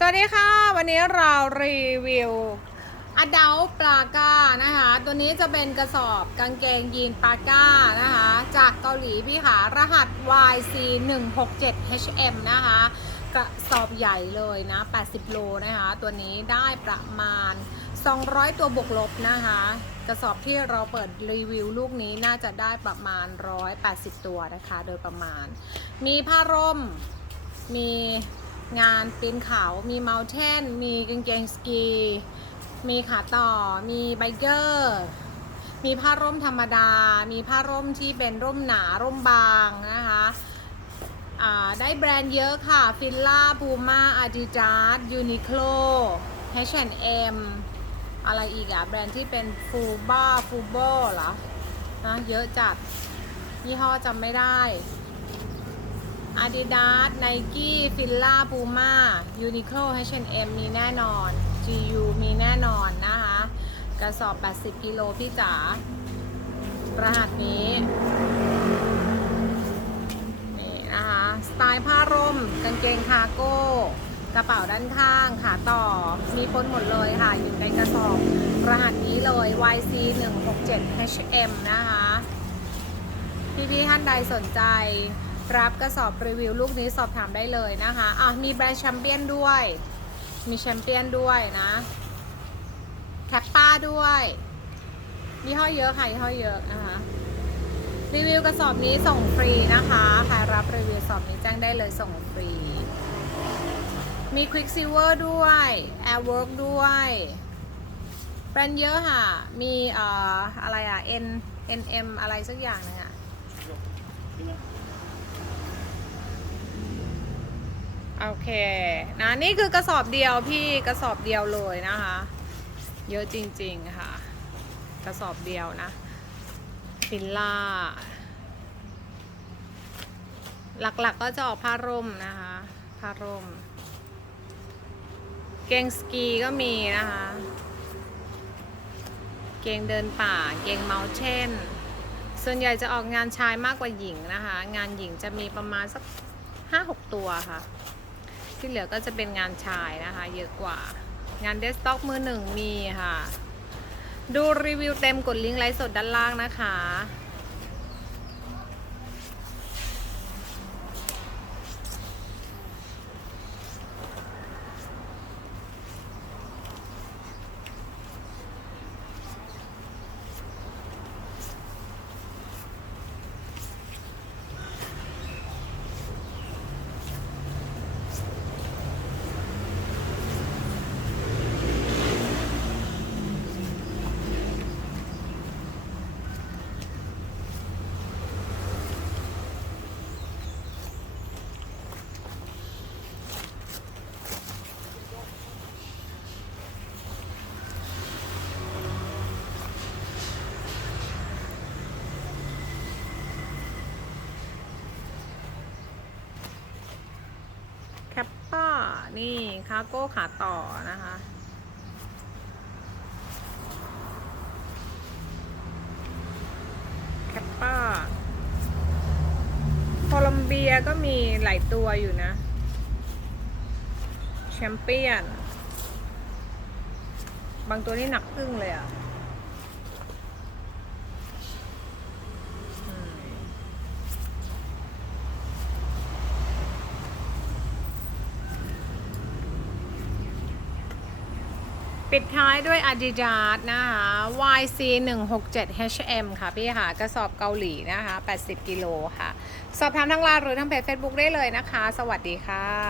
สวัสดีค่ะ วันนี้เรารีวิวอด l ลปลาก้านะคะ ตัวนี้จะเป็นกระสอบกางเกงยีนปลาก้านะคะ จากเกาหลีพี่ค่ะ รหัส YC 1 6 7 HM นะคะ กระสอบใหญ่เลยนะ 80 โลนะคะ ตัวนี้ได้ประมาณ 200 ตัวบวกลบนะคะ กระสอบที่เราเปิดรีวิวลูกนี้น่าจะได้ประมาณ 180 ตัวนะคะ โดยประมาณ มีผ้าร่ม มี งานปีนเขามีเมลเทนมีกางเกงสกี มีขาต่อ มีไบเกอร์ มีผ้าร่มธรรมดา มีผ้าร่มที่เป็นร่มหนา ร่มบางนะคะได้แบรนด์เยอะค่ะ ฟิลล่าบูมาอาดิดาสยูนิโคล H&M อะไรอีกอะแบรนด์ที่เป็นฟูบ้าฟูโบเหรอนะเยอะจัดยี่ห้อจำไม่ได้ Adidas Nike Fila Puma Uniqlo H&M มีแน่นอน GU มีแน่นอนนะคะ กระสอบ 80 กิโลพี่จ๋ารหัสนี้ นี่นะคะ สไตล์ผ้าร่มกางเกงคาร์โก้ กระเป๋าด้านข้างขาต่อ มีปนหมดเลยค่ะ อยู่ในกระสอบ รหัสนี้เลย YC 167 HM นะคะ พี่ๆท่านใดสนใจ รับกระสอบรีวิวลูกนี้สอบถามได้เลยนะคะอะมีแบรนด์แชมเปี้ยนด้วย มีแชมเปี้ยนด้วยนะแคปป้าด้วยยี่ห้อเยอะค่ะยี่ห้อเยอะนะคะรีวิวกระสอบนี้ส่งฟรีนะคะใครรับรีวิวสอบนี้แจ้งได้เลยส่งฟรี มี Quicksilver ด้วย Airwork ด้วยแบรนด์เยอะค่ะ มีเอ่ออะไรอะ N NM อะไรสักอย่างหนึงอะ โอเคนะนี่คือกระสอบเดียวพี่กระสอบเดียวเลยนะคะ เยอะจริงๆค่ะ กระสอบเดียวนะฟิลล่า หลักๆก็จะออกผ้าร่มนะคะผ้าร่ม เกงสกีก็มีนะคะ เกงเดินป่า เกงเมาเช่น ส่วนใหญ่จะออกงานชายมากกว่าหญิงนะคะ งานหญิงจะมีประมาณสักห้าหกตัวค่ะ ที่เหลือก็จะเป็นงานชายนะคะ เยอะกว่า งานเดสต็อกมือหนึ่งมีค่ะ ดูรีวิวเต็มกดลิงก์ไลฟ์สดด้านล่างนะคะ แคปป้า นี่คาโก้ขาต่อนะคะ แคปป้าโคลอมเบียก็มีหลายตัวอยู่นะ แชมเปี้ยน บางตัวนี่หนักอึ้งเลยอะ่ะ ปิดท้ายด้วย Adidas นะคะ YC 1 6 7 HM ค่ะพี่ค่ะกระสอบเกาหลีนะคะ 80 กิโลค่ะ สอบถามทางไลน์หรือทางเพจ Facebook ได้เลยนะคะ สวัสดีค่ะ